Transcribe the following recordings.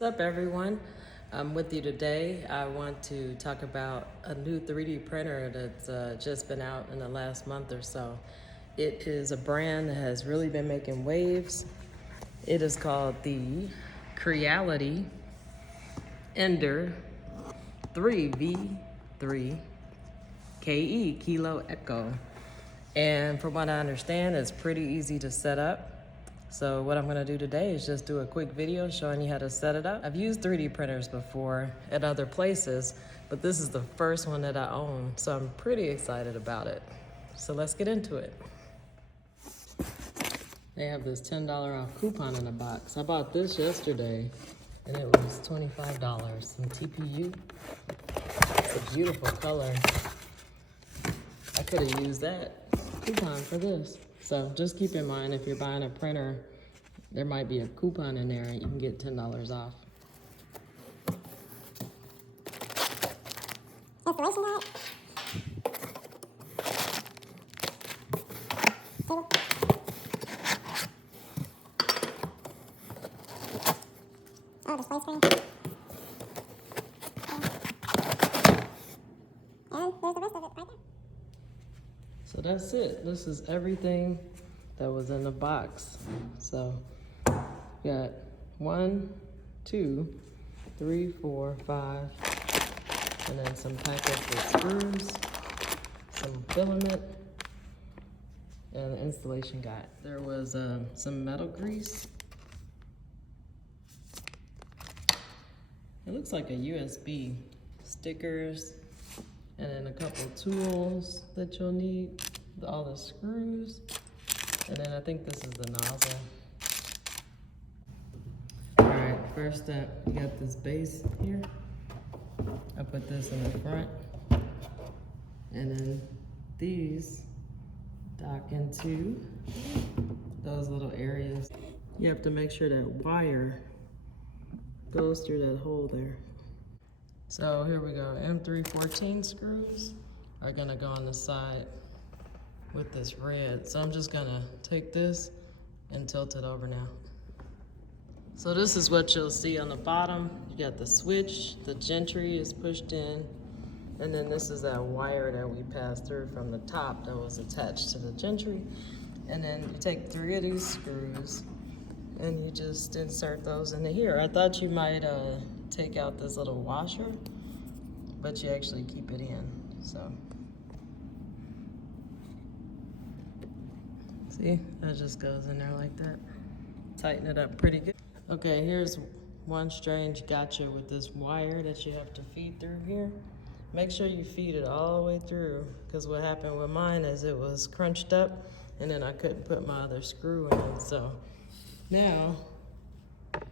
What's up, everyone? I'm with you today. I want to talk about a new 3D printer that's just been out in the last month or so. It is a brand that has really been making waves. It is called the Creality Ender 3V3 KE, Kilo Echo. And from what I understand, it's pretty easy to set up. So what I'm gonna do today is just do a quick video showing you how to set it up. I've used 3D printers before at other places, but this is the first one that I own, so I'm pretty excited about it. So let's get into it. They have this $10 off coupon in the box. I bought this yesterday, and it was $25. Some TPU. It's a beautiful color. I could have used that coupon for this. So just keep in mind, if you're buying a printer, there might be a coupon in there and you can get $10 off. Installation guide. Oh, display screen. And there's the rest of it right there. So that's it. This is everything that was in the box. So got 1, 2, 3, 4, 5, and then some packets with screws, some filament, and an installation guide. There was some metal grease. It looks like a USB, stickers, and then a couple tools that you'll need, all the screws, and then I think this is the nozzle. All right, first step, you got this base here. I put this in the front, and then these dock into those little areas. You have to make sure that wire goes through that hole there. So here we go, M314 screws are gonna go on the side with this red. So I'm just gonna take this and tilt it over now. So this is what you'll see on the bottom. You got the switch, the gantry is pushed in, and then this is that wire that we passed through from the top that was attached to the gantry. And then you take 3 of these screws and you just insert those into here. I thought you might take out this little washer, but you actually keep it in, so. See, that just goes in there like that. Tighten it up pretty good. Okay, here's one strange gotcha with this wire that you have to feed through here. Make sure you feed it all the way through, because what happened with mine is it was crunched up and then I couldn't put my other screw in, so. Now,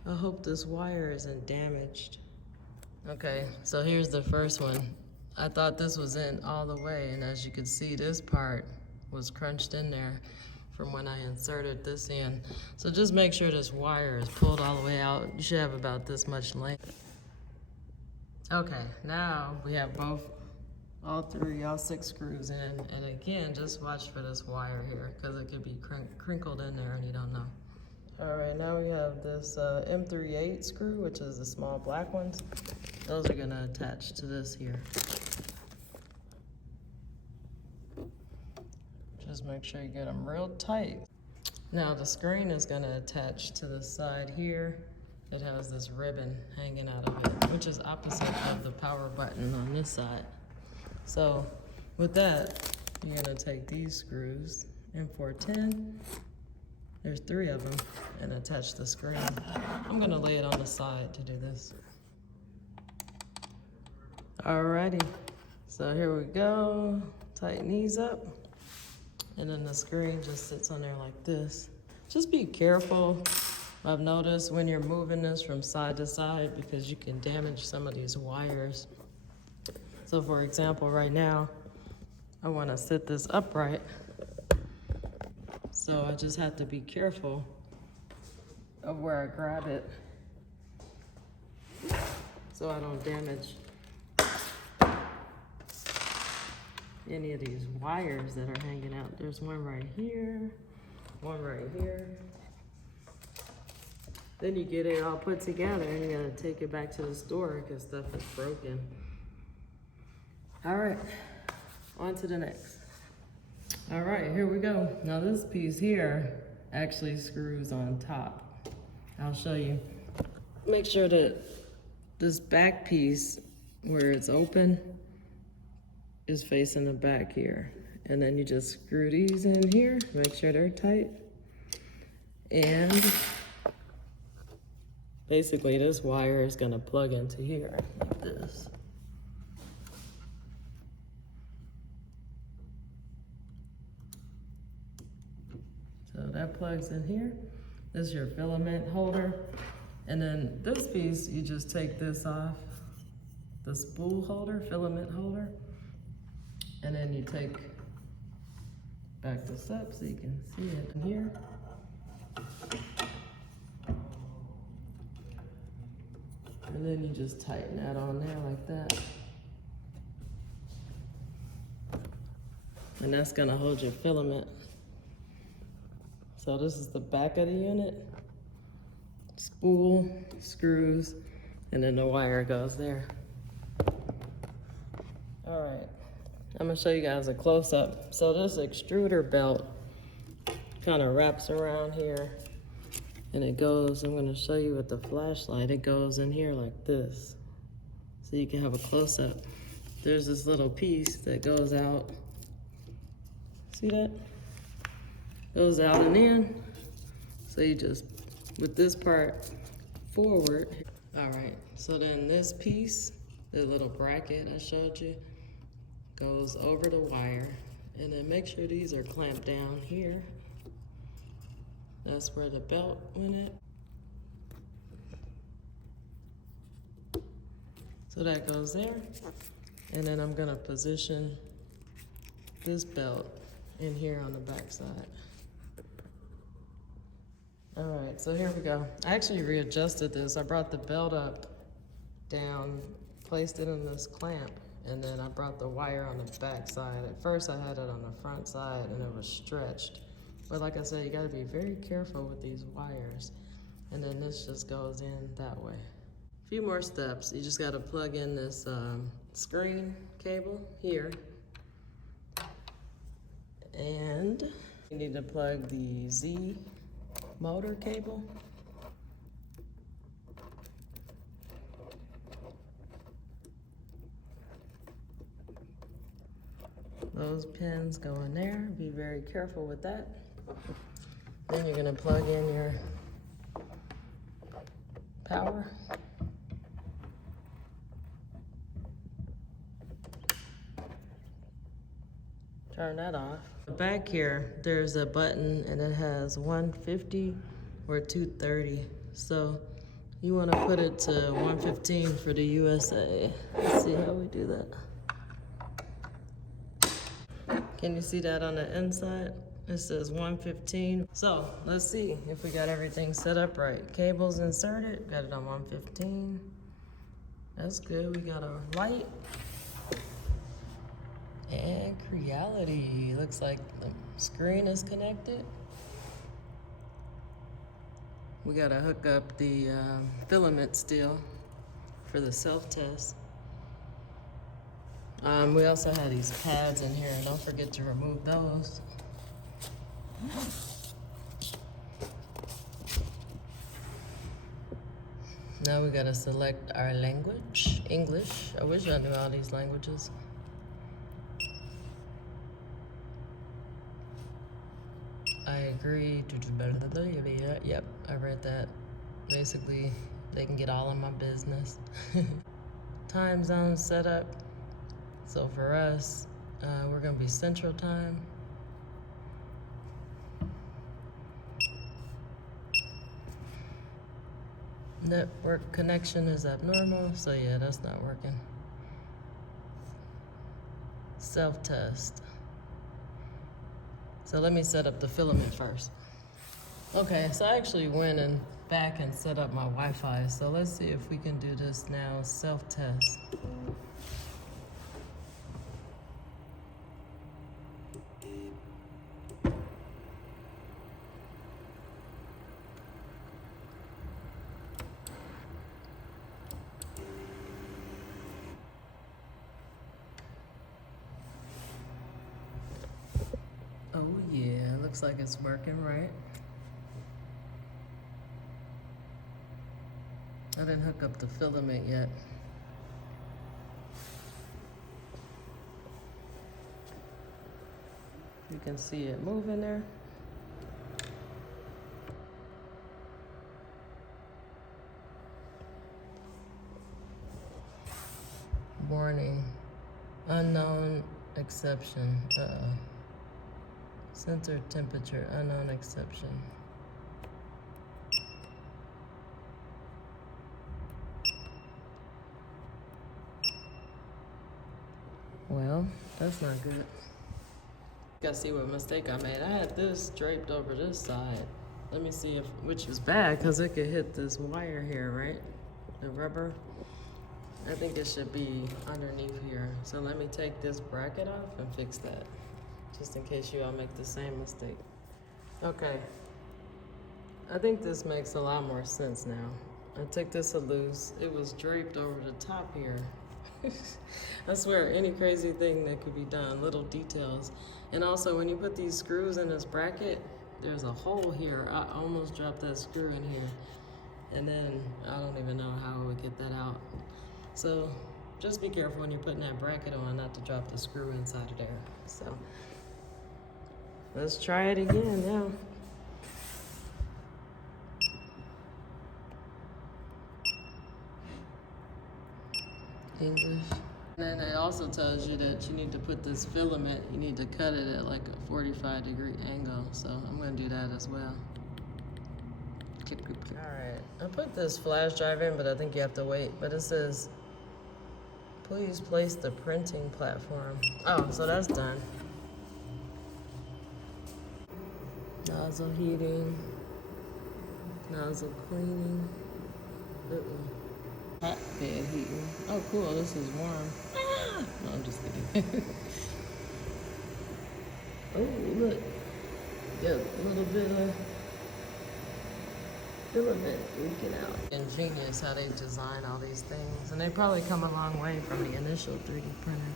I hope this wire isn't damaged. Okay, so here's the first one. I thought this was in all the way, and as you can see, this part was crunched in there from when I inserted this in. So just make sure this wire is pulled all the way out. You should have about this much length. Okay, now we have all 6 screws in, and again, just watch for this wire here, because it could be crinkled in there and you don't know. All right, now we have this M38 screw, which is the small black ones. Those are gonna attach to this here. Just make sure you get them real tight. Now the screen is gonna attach to the side here. It has this ribbon hanging out of it, which is opposite of the power button on this side. So with that, you're gonna take these screws, M410, there's 3 of them, and attach the screen. I'm gonna lay it on the side to do this. Alrighty, so here we go. Tighten these up. And then the screen just sits on there like this. Just be careful. I've noticed when you're moving this from side to side, because you can damage some of these wires. So for example, right now, I wanna sit this upright. So I just have to be careful of where I grab it so I don't damage any of these wires that are hanging out. There's one right here, one right here. Then you get it all put together and you gotta take it back to the store because stuff is broken. All right, on to the next. All right, here we go. Now this piece here actually screws on top. I'll show you. Make sure that this back piece where it's open is facing the back here. And then you just screw these in here, make sure they're tight. And basically this wire is gonna plug into here like this. So that plugs in here. This is your filament holder. And then this piece, you just take this off, the spool holder, filament holder. And then you back this up so you can see it in here. And then you just tighten that on there like that. And that's gonna hold your filament. So this is the back of the unit. Spool, screws, and then the wire goes there. All right, I'm gonna show you guys a close-up. So this extruder belt kind of wraps around here and it goes, I'm gonna show you with the flashlight, it goes in here like this. So you can have a close-up. There's this little piece that goes out. See that? Goes out and in. So you just, with this part forward. All right, so then this piece, the little bracket I showed you, goes over the wire. And then make sure these are clamped down here. That's where the belt went at. So that goes there. And then I'm gonna position this belt in here on the back side. All right, so here we go. I actually readjusted this. I brought the belt up, down, placed it in this clamp, and then I brought the wire on the back side. At first I had it on the front side and it was stretched. But like I said, you gotta be very careful with these wires. And then this just goes in that way. A few more steps. You just gotta plug in this screen cable here. And you need to plug the Z motor cable. Those pins go in there. Be very careful with that. Then you're gonna plug in your power. Turn that off. Back here, there's a button and it has 150 or 230. So you wanna put it to 115 for the USA. Let's see how we do that. Can you see that on the inside? It says 115. So let's see if we got everything set up right. Cables inserted, got it on 115. That's good, we got a light. And Creality, looks like the screen is connected. We gotta hook up the filament still for the self-test. We also have these pads in here. Don't forget to remove those. Now we gotta select our language, English. I wish I knew all these languages. I agree. Yep, I read that. Basically, they can get all in my business. Time zone setup. So for us, we're gonna be Central Time. Network connection is abnormal, so yeah, that's not working. Self-test. So let me set up the filament first. Okay, so I actually went back and set up my Wi-Fi. So let's see if we can do this now, self-test. Looks like it's working right. I didn't hook up the filament yet. You can see it moving there. Warning, unknown exception. Sensor temperature, unknown exception. Well, that's not good. Gotta see what mistake I made. I had this draped over this side. Let me see which is bad, because it could hit this wire here, right? The rubber. I think it should be underneath here. So let me take this bracket off and fix that, just in case you all make the same mistake. Okay. I think this makes a lot more sense now. I took this loose. It was draped over the top here. I swear, any crazy thing that could be done, little details. And also, when you put these screws in this bracket, there's a hole here. I almost dropped that screw in here. And then, I don't even know how I would get that out. So, just be careful when you're putting that bracket on not to drop the screw inside of there. So, let's try it again now. English. And then it also tells you that you need to put this filament, you need to cut it at like a 45-degree angle. So I'm gonna do that as well. All right, I put this flash drive in, but I think you have to wait. But it says, please place the printing platform. Oh, so that's done. Nozzle heating, nozzle cleaning. Hot bed heating. Oh, cool, this is warm. Ah! No, I'm just kidding. Oh, look. Got a little bit of filament leaking out. Ingenious how they design all these things. And they probably come a long way from the initial 3D printer.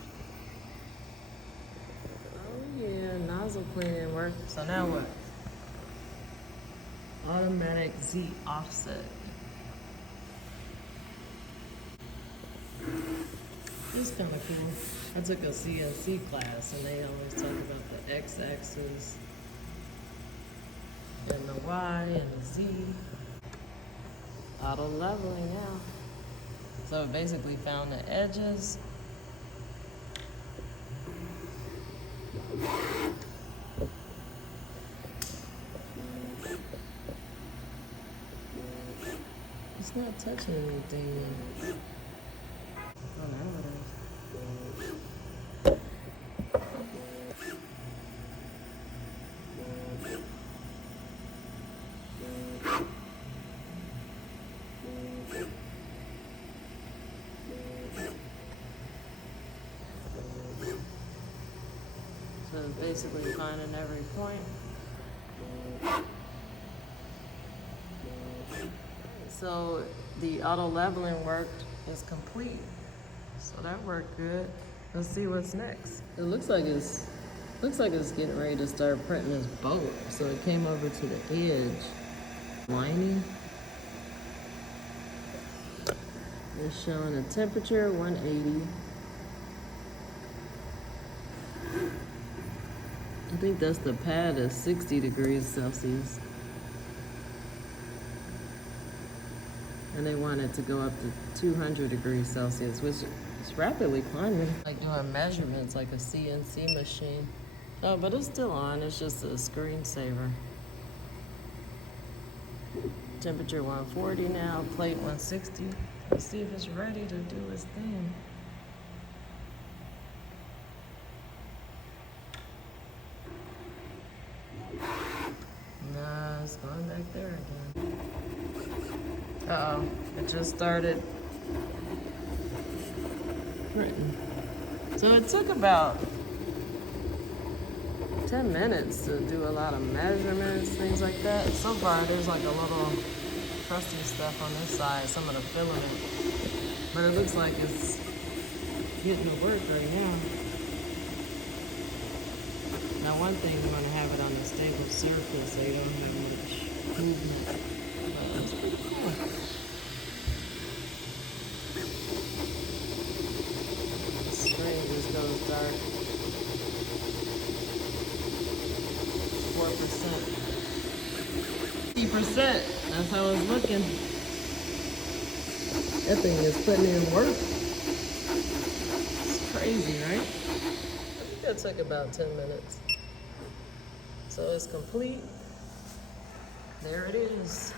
Oh yeah, nozzle cleaning works. So now what? Automatic Z offset. It's kind of cool. I took a CNC class and they always talk about the X-axis and the Y and the Z. Auto leveling now. So it basically found the edges. It's not touching anything yet. Oh, now it is. So it's basically finding every point. So the auto leveling worked, is complete. So that worked good. Let's see what's next. It looks like it's getting ready to start printing this boat. So it came over to the edge. Lining. It's showing a temperature 180. I think that's the pad is 60 degrees Celsius. And they want it to go up to 200 degrees Celsius, which is rapidly climbing. Like doing measurements like a CNC machine. Oh, but it's still on, it's just a screensaver. Temperature 140 now, plate 160. Let's see if it's ready to do its thing. Nah, it's going back there again. Uh-oh, it just started printing. So it took about 10 minutes to do a lot of measurements, things like that. So far, there's like a little crusty stuff on this side, some of the filament. But it looks like it's getting to work right now. Now one thing, you want to have it on a stable surface so you don't have much movement. But that's pretty cool. The screen just goes dark. 4%. 50%. That's how it's looking. That thing is putting in work. It's crazy, right? I think that took about 10 minutes. So it's complete. There it is.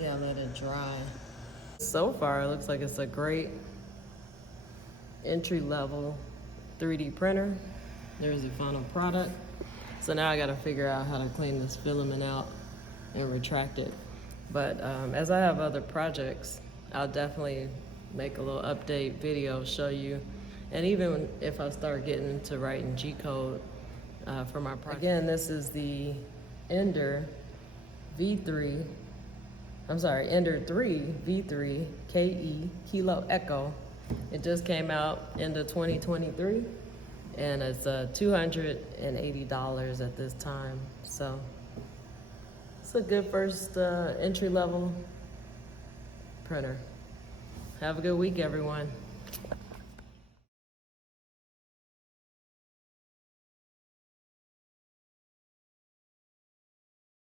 Yeah, let it dry. So far, it looks like it's a great entry-level 3D printer. There's the final product. So now I gotta figure out how to clean this filament out and retract it. But as I have other projects, I'll definitely make a little update video, show you. And even if I start getting into writing G-code for my project. Again, this is the Ender V3, Ender 3 V3 KE, Kilo Echo. It just came out into 2023, and it's $280 at this time. So it's a good first entry-level printer. Have a good week, everyone.